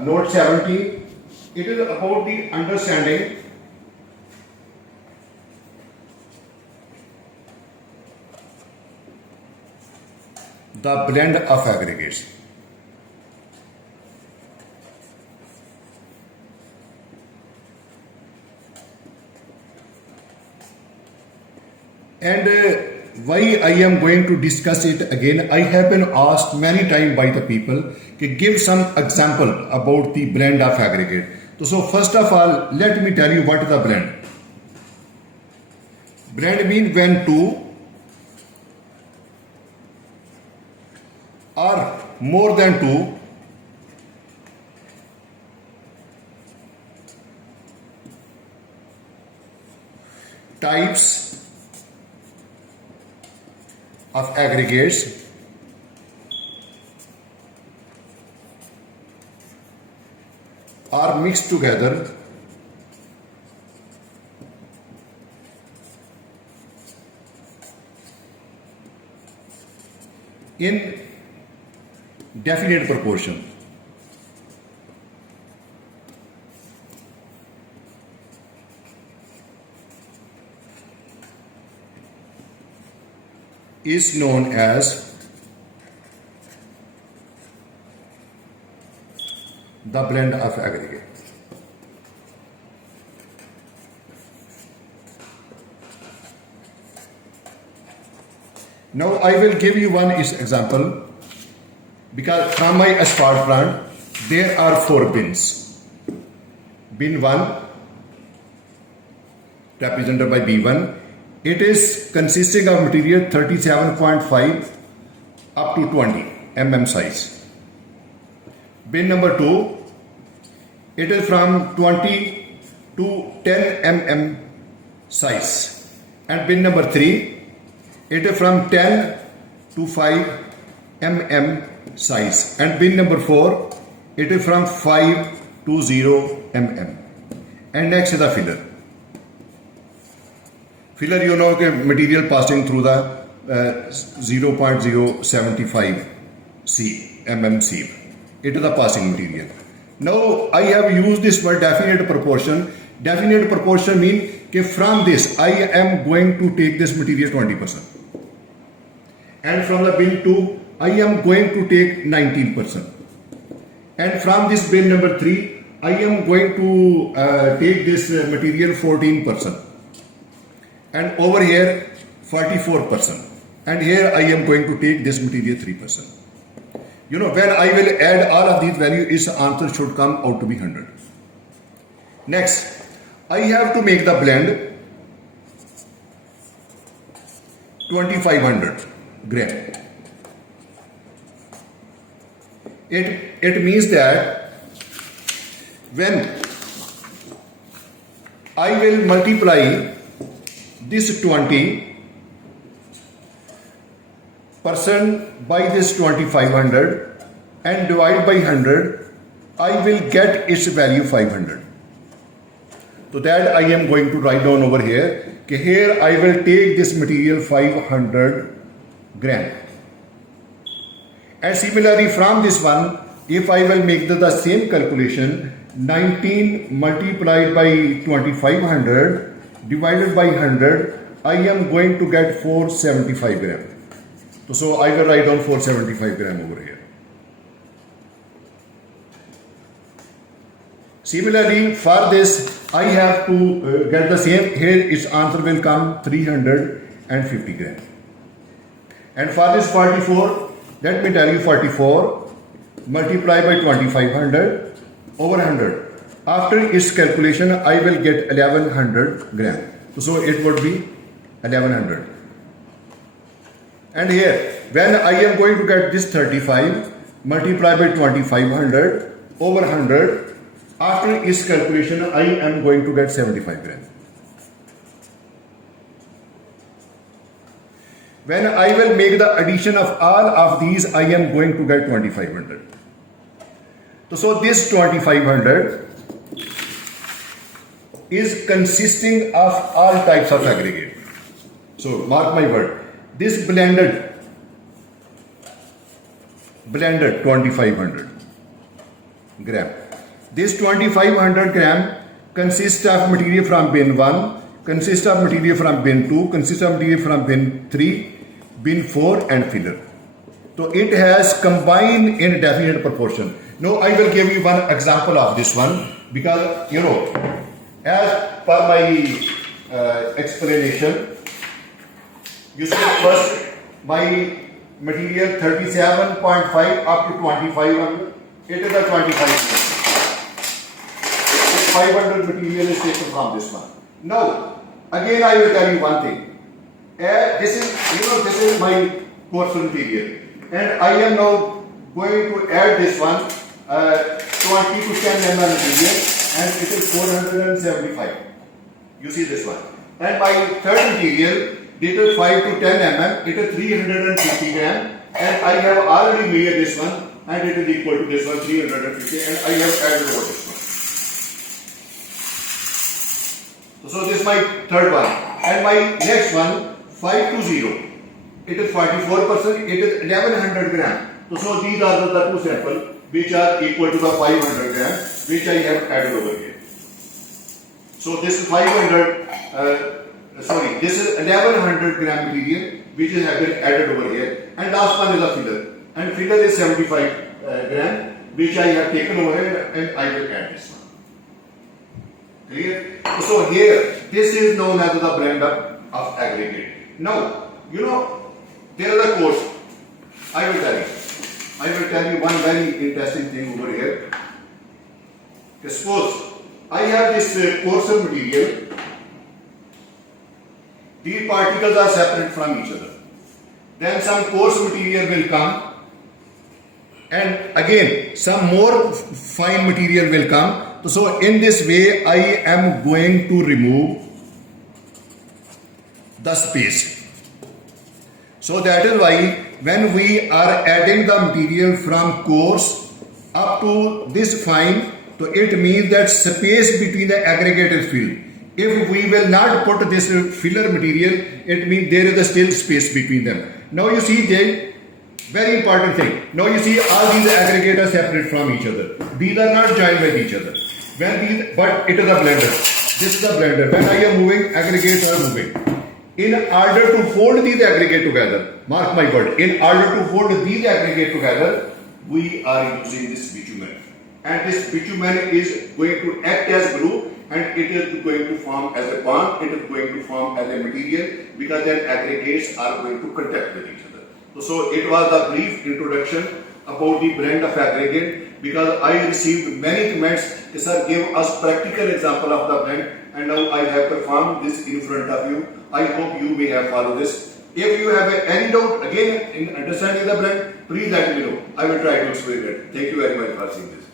Note 17. It is about the understanding the blend of aggregates. And why I am going to discuss it again, I have been asked many times by the people to give some example about the blend of aggregate. So first of all, let me tell you what is the blend. Blend means when two or more than two types of aggregates are mixed together in definite proportion. Is known as the blend of aggregate. Now I will give you one example, because from my asphalt plant there are 4 bins. Bin 1 represented by B1. It is consisting of material 37.5 up to 20 mm size. Bin number 2, it is from 20 to 10 mm size. And bin number 3, it is from 10 to 5 mm size. And bin number 4, it is from 5 to 0 mm. And next is the filler. Filler, you know, material passing through the 0.075 mm sieve. It is the passing material. Now I have used this word definite proportion. Definite proportion means that from this I am going to take this material 20%. And from the bin 2 I am going to take 19%. And from this bin number 3 I am going to take this material 14%. And over here 44%, and here I am going to take this material 3%. You know, when I will add all of these values, its answer should come out to be 100. Next, I have to make the blend 2500 gram. It means that when I will multiply this 20% by this 2500 and divide by 100, I will get its value 500. So that I am going to write down over here. Okay, here I will take this material 500 gram. And similarly from this one, if I will make the same calculation, 19 multiplied by 2500 divided by 100, I am going to get 475 gram. So I will write down 475 gram over here. Similarly, for this, I have to get the same. Here its answer will come 350 gram. And for this 44, let me tell you, 44 multiplied by 2500 over 100. After its calculation, I will get 1100 gram. So it would be 1100. And here, when I am going to get this 35 multiplied by 2500 over 100, after its calculation, I am going to get 75 gram. When I will make the addition of all of these, I am going to get 2500. So this 2500 is consisting of all types of aggregate. So mark my word, this blended 2500 gram. This 2500 gram consists of material from bin 1, consists of material from bin 2, consists of material from bin 3, bin 4 and filler. So it has combined in definite proportion. Now I will give you one example of this one because as per my explanation, you see first my material 37.5 up to 2500, it is a 25. 500 material is taken from this one. Now, again I will tell you one thing. This is my coarse material, and I am now going to add this one 20 to 10 mm material, and it is 475. You see this one. And my third material, it is 5 to 10 mm, it is 350 gram, and I have already made this one, and it is equal to this one 350, and I have added over this one. So this is my third one, and my next one 5 to 0. It is 44%. It is 1100 gram. So these are the two samples which are equal to the 500 gram which I have added over here. So this is 500. This is 1100 gram material which has been added over here, and last one is a filler, and filler is 75 gram which I have taken over here, and I will add this one. Clear? So here, this is known as the blend of aggregate. Now, there is a coarse. I will tell you one very interesting thing over here. Suppose I have this coarse material. These particles are separate from each other. Then some coarse material will come, and again some more fine material will come. So in this way, I am going to remove the space. So that is why when we are adding the material from coarse up to this fine, so it means that space between the aggregate is filled. If we will not put this filler material, it means there is a still space between them. Now you see, Jay, very important thing. Now you see all these aggregates are separate from each other. These are not joined with each other. But it is a blender. This is a blender. When I am moving, aggregates are moving. In order to fold these aggregates together, mark my word, in order to fold these aggregates together, we are using this bitumen. And this bitumen is going to act as glue, and it is going to form as a bond, it is going to form as a material, because then aggregates are going to contact with each other. So it was a brief introduction about the blend of aggregate, because I received many comments, sir, give us practical example of the blend, and now I have performed this in front of you. I hope you may have followed this. If you have any doubt again in understanding the blend, please let me know. I will try to explain it. Thank you very much for seeing this.